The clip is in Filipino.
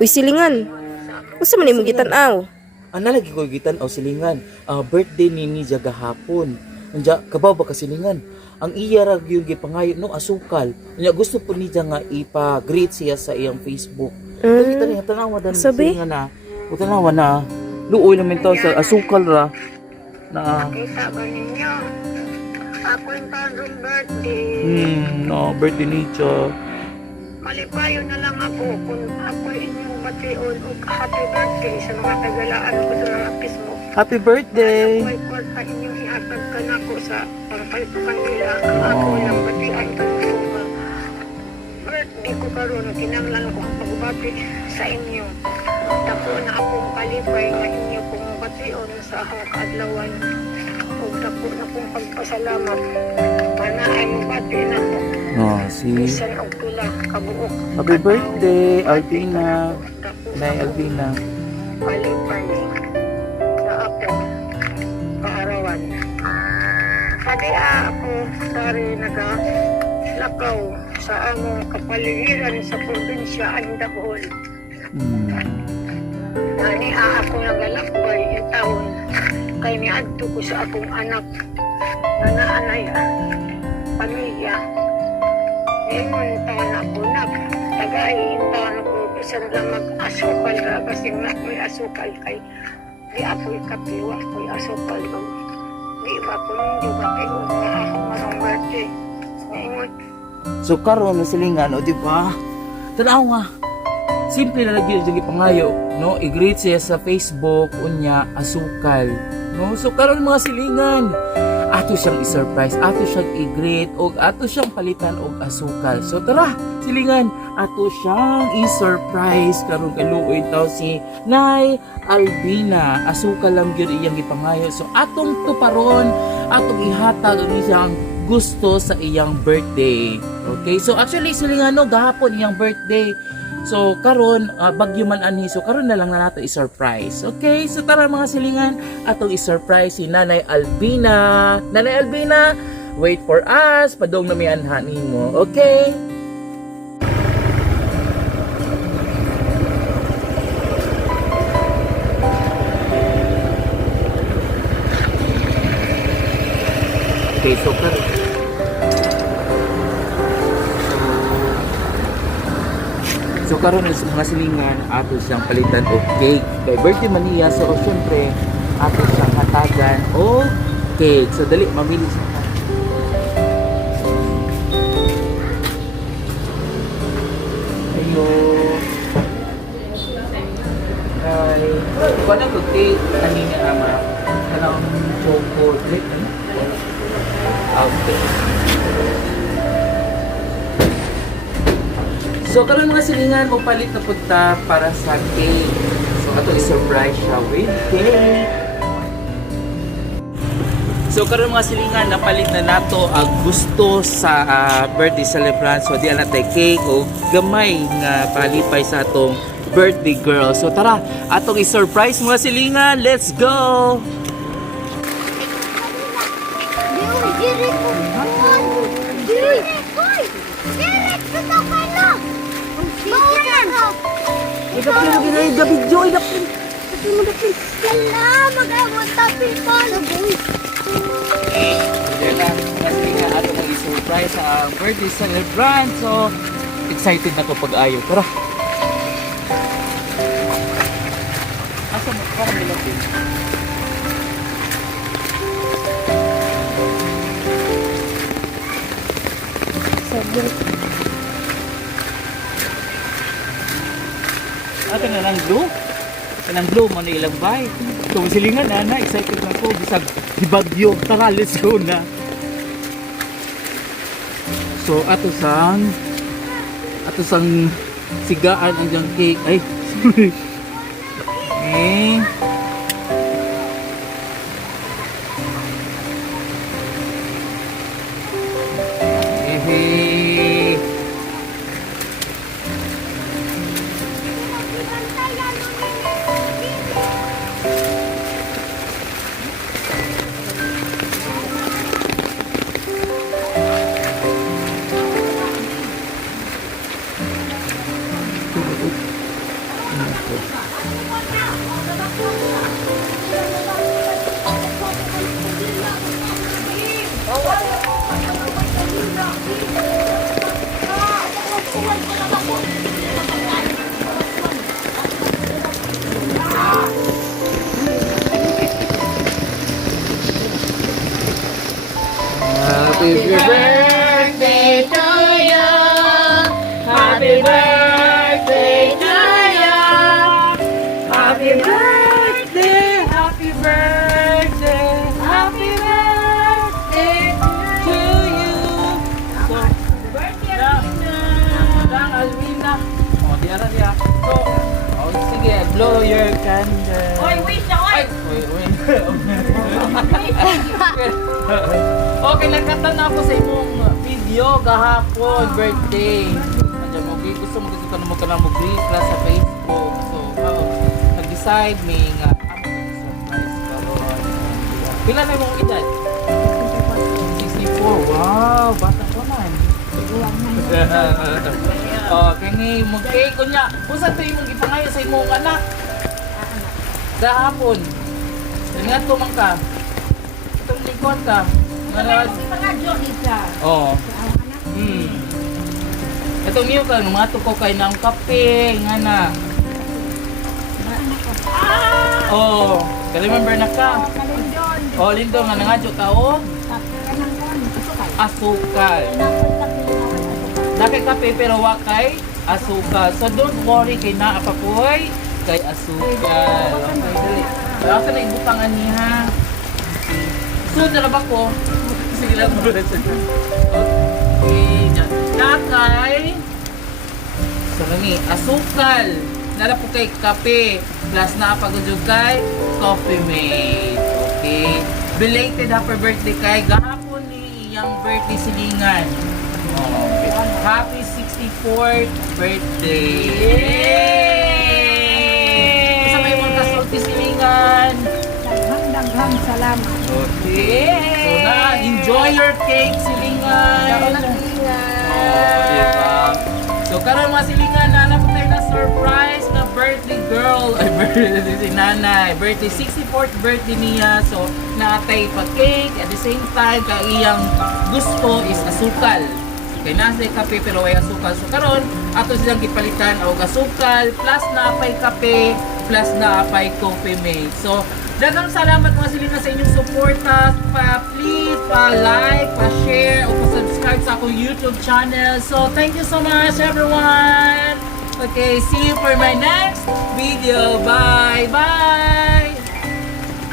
Uy, silingan. Unsa man imong gitanaw? Ana lagi ko gitan o silingan. Birthday ni Nija gahapon. Anja kabaw ba ka silingan? Ang iya ra gyud gipangayo no asukal. Nya gusto po niya nga ipa-greet siya sa iyang Facebook. Kita niya tanawa dan Sabi? silingan na. O tanawa na. Luoy naman to sa asukal ra. Na Kita ba ninyo? Ako yung bagong birthday. no birthday ni Nija. Malipayo na lang ako kung ako inyong bation o happy birthday sa mga tagalaan ko sa mga Facebook. Happy birthday. May kwarta inyong ihatag ka na ko sa pangkalitukan nila. Ang ako lang batian ka ng birthday ko karon kinanglan ko ang pagbati sa inyo. Dako na akong kalipay nga inyo kong bation sa akong adlawan. Ug dako na kong pagpasalamat. Mana ay mabati na ko. No, si Bisan og pila kabuok. Happy birthday, Albina. Nay Albina. Kalipay sa akong kaarawan. Kadi ako sari nagalakaw sa among kapaligiran sa probinsya Andahol. Nani ako nagalakbay yung taon kay niadto ko sa akong anak na naanay pamilya. Ngayon taon ako na tagay taon ako bisan lang mag-asukal ra kasi nga may asukal kay di ako'y kapiwa ako'y asukal ko. Di ba ko hindi ba kayo na ako marong birthday. Ngayon So karon na silingan o di ba? Tanaw nga. Simple na lagi yung pangayo, no? I-greet siya sa Facebook unya asukal, no? So karon mga silingan, ato siyang i-surprise, ato siyang i-greet o ato siyang palitan og asukal. So tara, silingan, ato siyang i-surprise karon kaluoy taw si Nay Albina. Asukal lang gyud iyang gipangayo. So atong tuparon, atong ihatag ang siyang gusto sa iyang birthday. Okay? So actually silingan no gahapon iyang birthday. So karon bagyo man anhi, so karon na lang na nato i-surprise. Okay? So tara mga silingan, atong i-surprise si Nanay Albina. Nanay Albina, wait for us. Padong na mi anha nimo. Okay? Okay, so karon So karon is mga silingan ato siyang palitan og cake. Kay birthday man niya, so syempre ato siyang hatagan og cake. So dali mamili siya. Ayo. Ay, kuno ko cake kanina ama. Kanang chocolate ano? Okay. So karon mga silingan mo palit na punta para sa cake. So ato i-surprise siya with cake. So karon mga silingan napalit na nato ang gusto sa birthday celebrant. So di ana tay cake o gamay nga palipay sa atong birthday girl. So tara, atong i-surprise mga silingan. Let's go. Idapin mo ginay gabidyo, idapin. Idapin mo, idapin. Wala, mag-awat tapi pa. Diyan na, kasi nga ato mag-surprise sa birthday celebrant. So, excited na ko pag-ayo. Tara! Asa mo? Parang nilapin. Ato na lang glue. Kanang glue mo na ilang bay. So, silingan na, excited na ko. Bisag di bagyo. Tara, let's go na. So, ato sang sigaan ang cake. Ay, sorry. Eh. Hehe. Happy birthday to you. Happy birthday to you. Happy birthday. Happy birthday. Happy birthday to you. So, Dang Alvina. Oh, diara dia. So, oh, sige, blow your candle. Oy, wait na, oy! Okay, nagkatan ako sa imong video gahapon, birthday. Medyo mo gusto mo kasi kanimo ka lang mo greet sa Facebook. So, nag-decide may nga amo surprise karon. Pila na imong edad? 64. Wow, bata pa man. Oh, kini mo cake kunya. Usa to imong gipangayo sa imong anak? Gahapon. Nga to man ka. Itong lingkod ka. Oo. Itong niyo ka, mga tuko kayo ng kape, nga na. Oo. Remember na ka? Oo, lindo nga nangadyo ka, o? Asukal. Daki kape pero wakay asukal. So don't worry kay naa pa poy kay asukal. Okay, dali. Asa na ibutangan niya. So dala ba ko? Sige lang mo. Okay, nakay. So kami asukal. Nala po kay kape plus na pagudjog kay Coffee Mate. Okay. Belated happy birthday kay gahapon ni iyang birthday silingan. Okay. Happy 64th birthday! Yay! Sa may mga kasulti silingan. Daghang salamat. Okay. So na, enjoy your cake silingan. Diba? So karon mga silingan, naanap po tayo na surprise na birthday girl. Ay, birthday si nanay. Birthday, 64th birthday niya. So, naatay pa cake. At the same time, kaiyang gusto is asukal. Kay nasa kape pero way asukal. So karon ato silang gipalitan og asukal plus naapay kape plus naapay Coffee Mate. So daghang salamat mga silina sa inyong suporta. Please like, share o subscribe sa akong YouTube channel. So thank you so much everyone. Okay, see you for my next video. Bye. Bye.